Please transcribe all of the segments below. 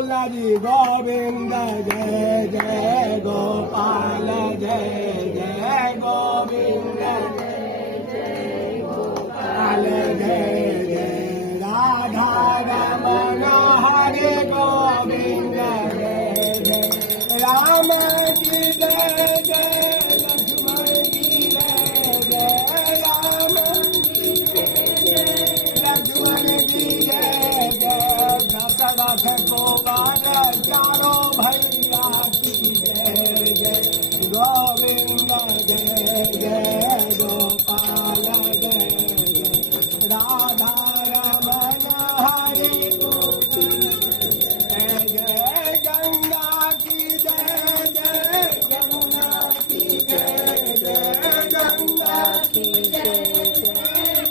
बोलना जी गोविंद जय जय गोपाल जय जय गोविंद जय जय गोपाल जय जय राधा रमण हरे गोविंद जय जय राम की जय जय लक्ष्मण की जय जय राम की जय जय लक्ष्मण की जय जय दशरथ गोपाल चारों भैया की जय जय गोविंद जय जय गोपाल जय जय राधा रमण हरे गोविंद जय जय गंगा की जय जय यमुना की जय जय गंगा की जय जय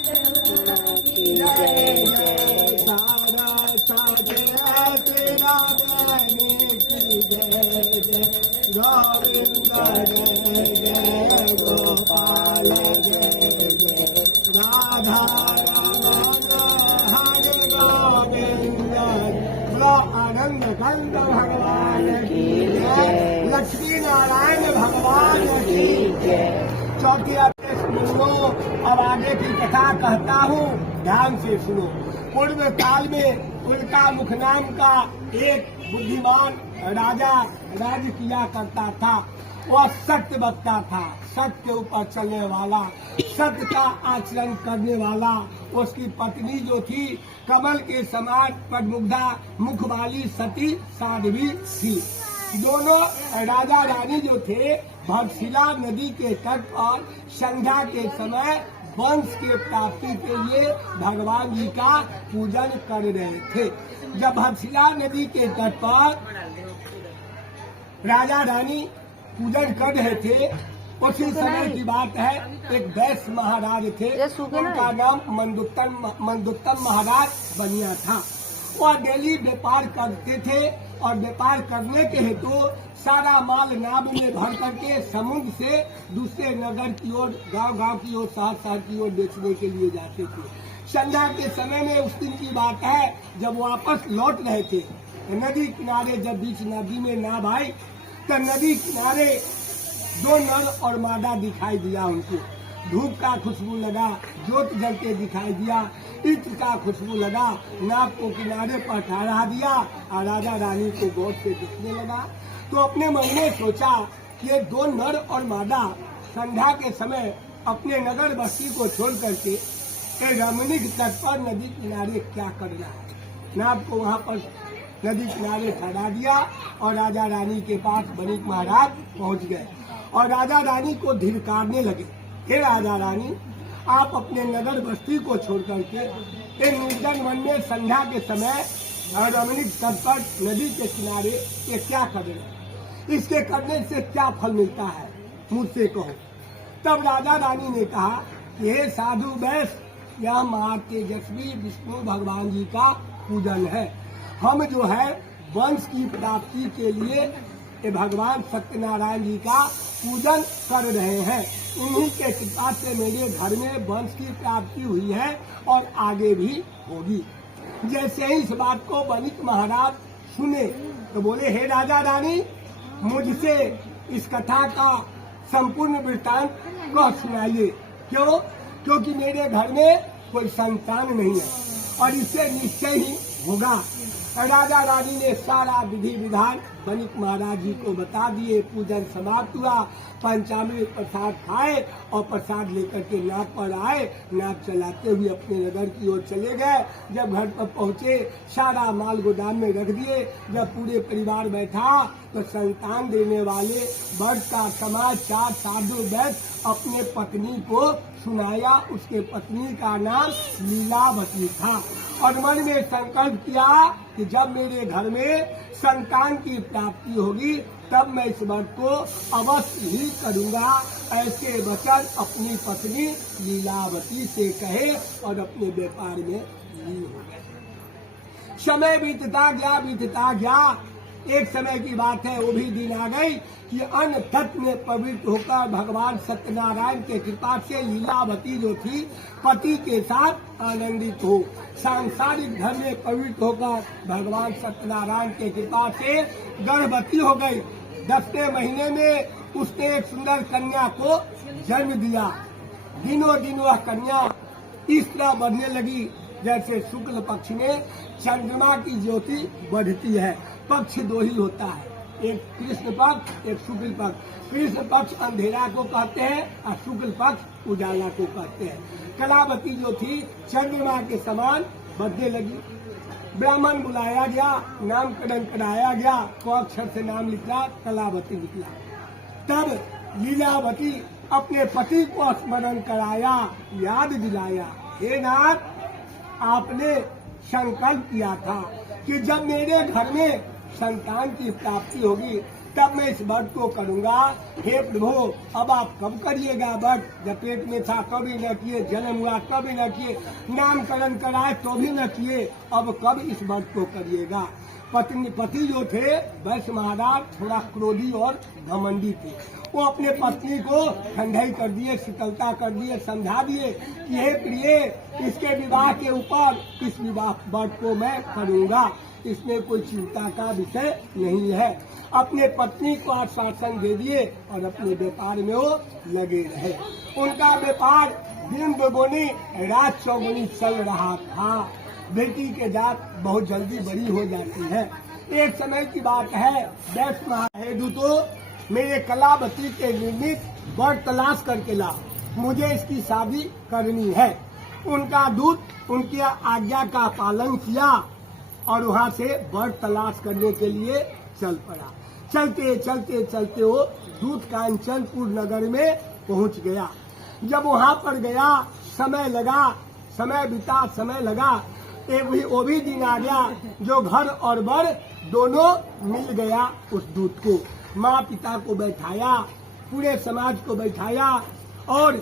यमुना की जय जय सारा साधे तेरा देने की जय जय गोविंद जय जय गोपाल जय जय राधा रमण हरे गोविंद बोलो आनंद कंद भगवान की जय लक्ष्मी नारायण भगवान की जय। चौथी सुनो अब आगे की कथा कहता हूँ, ध्यान से सुनो। पूर्व काल में उनका मुख नाम का एक बुद्धिमान राजा राज्य किया करता था। वह सत्य वक्ता था, सत्य के ऊपर चलने वाला, सत्य का आचरण करने वाला। उसकी पत्नी जो थी कमल के समान पद्मुग्धा मुख वाली सती साध्वी थी। दोनों राजा रानी जो थे भरशिला नदी के तट पर संध्या के समय वंश के प्राप्ति के लिए भगवान जी का पूजन कर रहे थे। जब भरशिला नदी के तट पर राजा रानी पूजन कर रहे थे, उसी समय की बात है। एक वैश्य महाराज थे, उनका नाम मंदोत्तम महाराज बनिया था। वह डेली व्यापार करते थे और व्यापार करने के हेतु सारा माल नाव में भर करके समुद्र से दूसरे नगर की ओर, गांव की ओर, शहर की ओर बेचने के लिए जाते थे। संध्या के समय में उस दिन की बात है, जब वापस लौट रहे थे नदी किनारे, जब बीच नदी में नाव आई तो नदी किनारे दो नर और मादा दिखाई दिया उनको। धूप का खुशबू लगा, ज्योत जलते दिखाई दिया, इत्र का खुशबू लगा। नाव को किनारे पर ठहरा दिया और राजा रानी को गौर से देखने लगा। तो अपने मन में सोचा ये दो नर और मादा संध्या के समय अपने नगर बस्ती को छोड़ करके एक रमणीक तट पर नदी किनारे क्या कर रहा है। नाव को वहाँ पर नदी किनारे ठहरा दिया और राजा रानी के पास बणिक महाराज पहुँच गए और राजा रानी को धिक्कारने लगे। हे राजा रानी, आप अपने नगर बस्ती को छोड़ करके एक निर्जन वन में संध्या के समय रमणीक तट पर नदी के किनारे ये क्या कर रहे हैं? इसके करने से क्या फल मिलता है, मुझसे कहो। तब राजा रानी ने कहा, हे साधु वैश्य, यह महातेजस्वी विष्णु भगवान जी का पूजन है। हम जो है वंश की प्राप्ति के लिए ये भगवान सत्यनारायण जी का पूजन कर रहे हैं। इन्हीं के कृपा से मेरे घर में वंश की प्राप्ति हुई है और आगे भी होगी। जैसे ही इस बात को बणिक महाराज सुने तो बोले, हे राजा रानी, मुझसे इस कथा का संपूर्ण वृत्तांत कह सुनाइए। क्यों? क्योंकि मेरे घर में कोई संतान नहीं है और इससे निश्चय ही होगा। राजा रानी ने सारा विधि विधान बणिक महाराज जी को बता दिए। पूजन समाप्त हुआ, पंचामृत प्रसाद खाए और प्रसाद लेकर के नाव पर आए। नाव चलाते हुए अपने नगर की ओर चले गए। जब घर पर पहुँचे, सारा माल गोदाम में रख दिए। जब पूरे परिवार बैठा तो संतान देने वाले वर्ष का समाचार साधु वैश्य अपने पत्नी को सुनाया। उसके पत्नी का नाम लीलावती था और मन में संकल्प किया कि जब मेरे घर में संतान की प्राप्ति होगी तब मैं इस व्रत को अवश्य ही करूंगा। ऐसे वचन अपनी पत्नी लीलावती से कहे और अपने व्यापार में लीन हो गए। समय बीतता गया एक समय की बात है, वो भी दिन आ गई कि अन्न तत्व में पवित्र होकर भगवान सत्यनारायण के कृपा से लीलावती जो थी पति के साथ आनंदित हो। सांसारिक धर्म में पवित्र होकर भगवान सत्यनारायण के कृपा से गर्भवती हो गई। 10वें महीने में उसने एक सुंदर कन्या को जन्म दिया। दिनों दिन वह कन्या इस तरह बढ़ने लगी जैसे शुक्ल पक्ष में चंद्रमा की ज्योति बढ़ती है। पक्ष दो ही होता है, एक कृष्ण पक्ष, एक शुक्ल पक्ष। कृष्ण पक्ष अंधेरा को कहते हैं और शुक्ल पक्ष उजाला को कहते हैं। कलावती जो थी चंद्रमा के समान बढ़ने लगी। ब्राह्मण बुलाया गया, नामकरण कराया गया, क अक्षर से नाम निकला, कलावती निकला। तब लीलावती अपने पति को स्मरण कराया, याद दिलाया, हे नाथ, आपने संकल्प किया था कि जब मेरे घर में संतान की प्राप्ति होगी तब मैं इस व्रत को करूंगा। हे प्रभु, अब आप कब करिएगा व्रत? जब पेट में था तभी न किए, जन्म हुआ तभी न किए, नामकरण कराए तो भी न किए, अब कब इस व्रत को करिएगा? पति जो थे वैश्य महाराज थोड़ा क्रोधी और घमंडी थे। वो अपने पत्नी को ठंडाई कर दिए, शीतलता कर दिए, समझा दिए कि हे प्रिय, इसके विवाह के ऊपर इस विवाह व्रत को मैं करूंगा, इसमें कोई चिंता का विषय नहीं है। अपने पत्नी को आश्वासन दे दिए और अपने व्यापार में वो लगे रहे। उनका व्यापार दिन दोगुनी रात चौगुनी चल रहा था। बेटी के जात बहुत जल्दी बड़ी हो जाती है। एक समय की बात है, वैश्य महाहेदु तो मेरे कलावती के निमित्त वर तलाश करके ला, मुझे इसकी शादी करनी है। उनका दूत उनकी आज्ञा का पालन किया और वहाँ से वर तलाश करने के लिए चल पड़ा। चलते चलते चलते वो दूत कांचनपुर नगर में पहुँच गया। जब वहाँ पर गया, समय लगा, समय बीता, समय लगा, वो भी दिन आ गया जो घर और वर दोनों मिल गया। उस दूत को माँ पिता को बैठाया, पूरे समाज को बैठाया और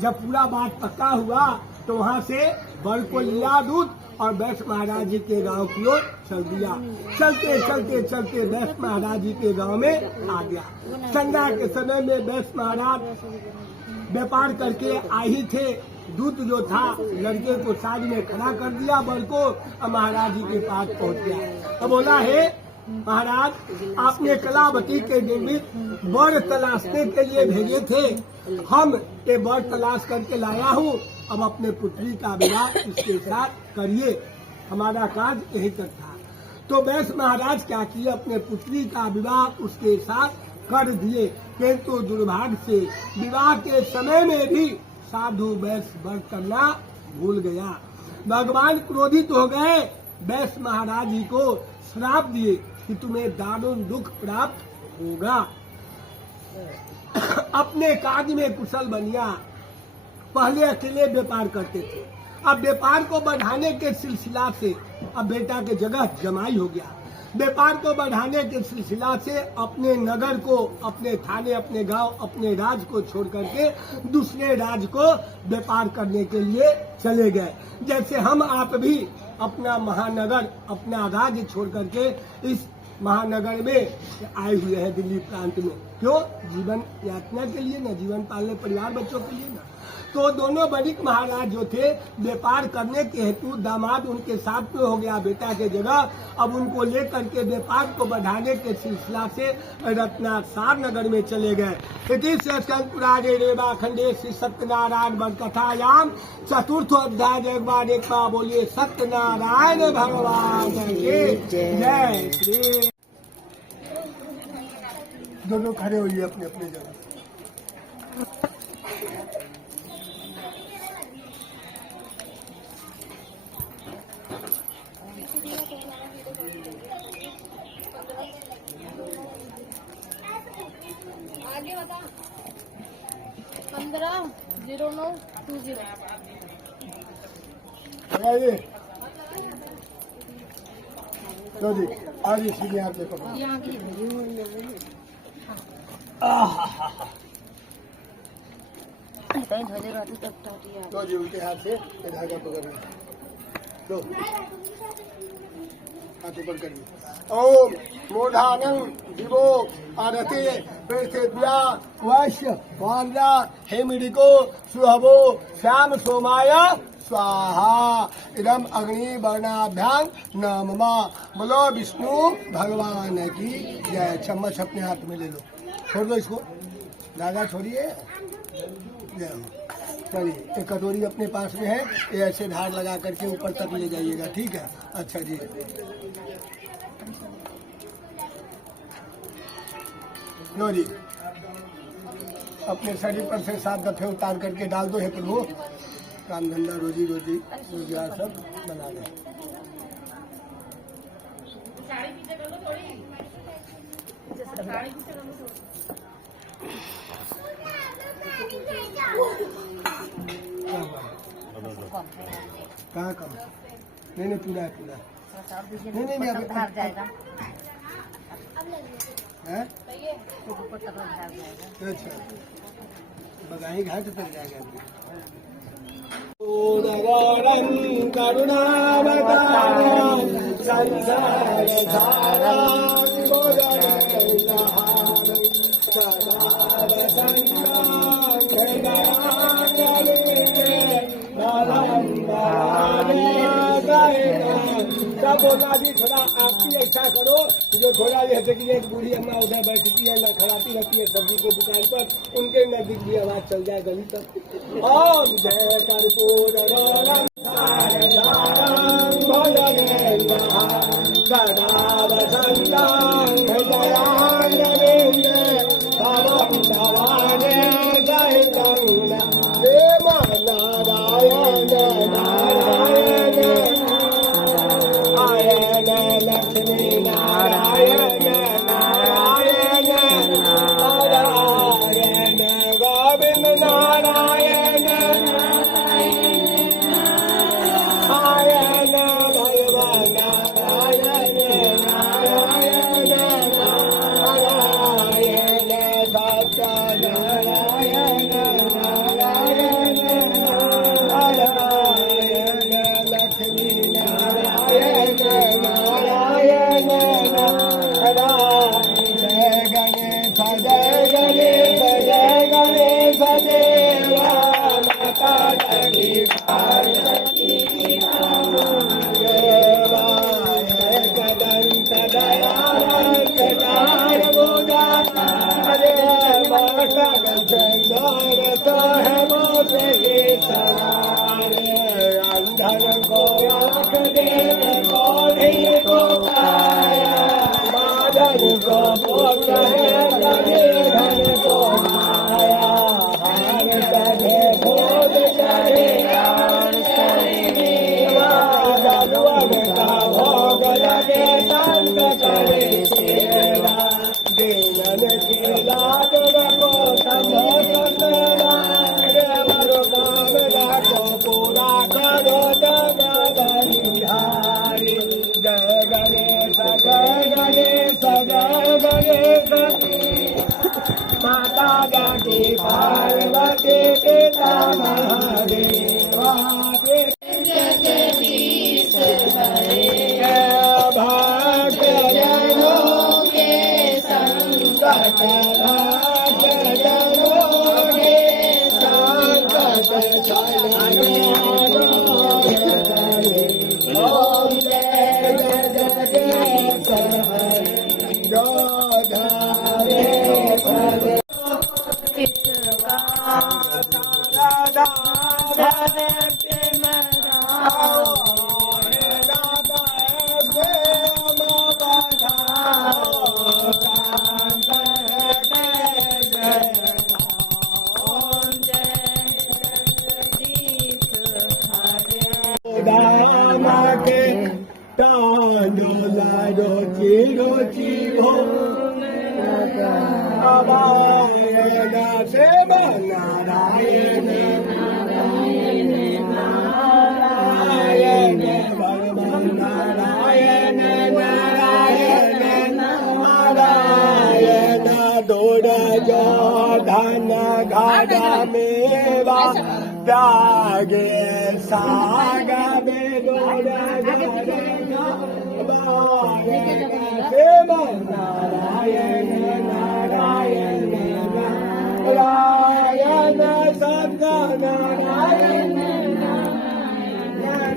जब पूरा बात पक्का हुआ तो वहाँ से वर को लिया दूत और वैश्य महाराज जी के गांव की ओर चल दिया। चलते चलते चलते वैश्य महाराज जी के गांव में आ गया। संध्या के समय में वैश्य महाराज व्यापार करके आए ही थे। दूत जो था लड़के को साइड में खड़ा कर दिया, वर को, और महाराज जी के पास पहुंच गया। अब बोला, हे महाराज, आपने कलावती के निमित्त वर तलाशने के लिए भेजे थे, हम ये वर तलाश करके लाया हूँ। अब अपने पुत्री का विवाह इसके साथ करिए, हमारा कार्य यही तक था। तो वैश्य महाराज क्या किए, अपने पुत्री का विवाह उसके साथ कर दिए। किंतु दुर्भाग्य से विवाह के समय में भी साधु वैश्य व्रत करना भूल गया। भगवान क्रोधित हो गए, वैश्य महाराज जी को श्राप दिए कि तुम्हें दारुण दुख प्राप्त होगा। अपने कार्य में कुशल बनिया। पहले अकेले व्यापार करते थे, अब व्यापार को बढ़ाने के सिलसिला से अब बेटा के जगह जमाई हो गया। व्यापार को बढ़ाने के सिलसिला से अपने नगर को, अपने थाने, अपने गांव, अपने राज्य को छोड़ करके दूसरे राज्य को व्यापार करने के लिए चले गए। जैसे हम आप भी अपना महानगर, अपना राज्य छोड़ करके इस महानगर में आए हुए हैं, दिल्ली प्रांत में। क्यों? जीवन यातना के लिए ना, जीवन पालने, परिवार बच्चों के लिए ना। तो दोनों बड़िक महाराज जो थे व्यापार करने के हेतु दामाद उनके साथ में हो गया बेटा के जगह। अब उनको लेकर के व्यापार को बढ़ाने के सिलसिला से रत्नासार नगर में चले गए। पुराणे रेवा खंडे श्री सत्यनारायण वर कथायाम चतुर्थ अध्याय एक बार बोलिए सत्यनारायण भगवान के जय श्री। दोनों खड़े होइए अपने अपने जगह। आगे बता 150920 तो जी आज इसीलिए आप देखो यहाँ की तो जी उल्टे हाथ से धागा पकड़ लो। हाथ ऊपर करिए। ओम मूढ़ानं दिवो आरते पृथिव्या वैश्य वांद्रा हेमिडिको सुहवो श्याम सोमाय स्वाहा इदम अग्नि वर्णाभ्यां नमः। बोलो विष्णु भगवान की जय। चम्मच अपने हाथ में ले लो, छोड़ दो इसको, दादा छोड़िए। जय हो। चलिए एक कटोरी अपने पास में है, ये ऐसे धार लगा करके ऊपर तक ले जाइएगा, ठीक है। अच्छा जी, लो जी, अपने शरीर पर से 7 दफे उतार करके डाल दो। हे प्रभु, काम धंधा रोजी रोजगार सब बना दे। कहाँ कम? नहीं पूरा है, पूरा नहीं अभी जाएगा है। अच्छा, बगाही घाट तक जाएगा अभी। करुणावतारं संसार सारं सब बोला जी। थोड़ा आपकी ऐसा करो जो थोड़ा जैसे कि एक बूढ़ी अम्मा उधर बैठती है, न खड़ाती रहती है सब्जी की दुकान पर, उनके नजदीक भी आवाज चल जाए गली तक। ओम जय कर्पूर सदा वसंतं देव नारायण नारायण आयन लक्ष्मी नारायण नारायण नारायण गोविंद नारायण आयन भगवान नारायण नारायण नारायण सत्य नारायण नारायण नारायण लक्ष्मी नारायण नारायण नारायण जय गणेश जय गणेश जय गणेश देवा माता की पार्वती देवाय कदंत दयावंत दारबुदा हरे माता गंधर तो है मोसे सवारे अंधन को आँख देव को नहीं को पाया माधन को बोल धन को माया हार चढ़े भोग चढ़े और चढ़े भगवान का भोग लगे संग करे सेवा दीनन की लाज रखो समोसरा देवरो कामना को पूरा करो जगदनिहारी। जय गणेश जय गणेश जय गणेश माता जाति पार्वती पिता महादेवा भाग्य जनों के संकट भाग्य जनों के संकट ओम जय जगदीश रोची हो से नारायण नारायण नारायण भगवान नारायण नारायण नारायण दौड़ जो धन घाटा मेवा त्यागे सागा में दौड़ शिव नारायण नारायण नारायण सदा नारायण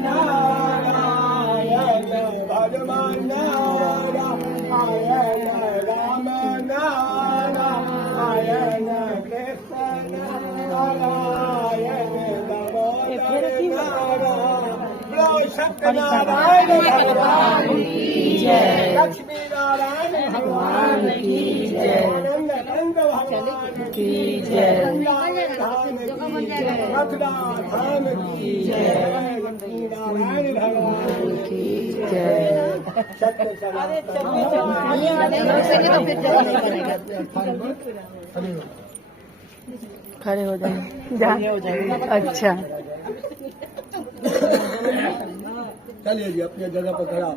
नारायण भगवान नारायण राम नारायण कृष्ण नारायण सत्यनारायण भगवान की जय, लक्ष्मी नारायण भगवान की जय, आनंद नंद भगवान की जय, धाम की जय, मथुरा धाम की जय, लक्ष्मी नारायण भगवान की जय। सत्य खड़े हो जाएंगे। अच्छा चलिए जी अपनी जगह पर खड़ा।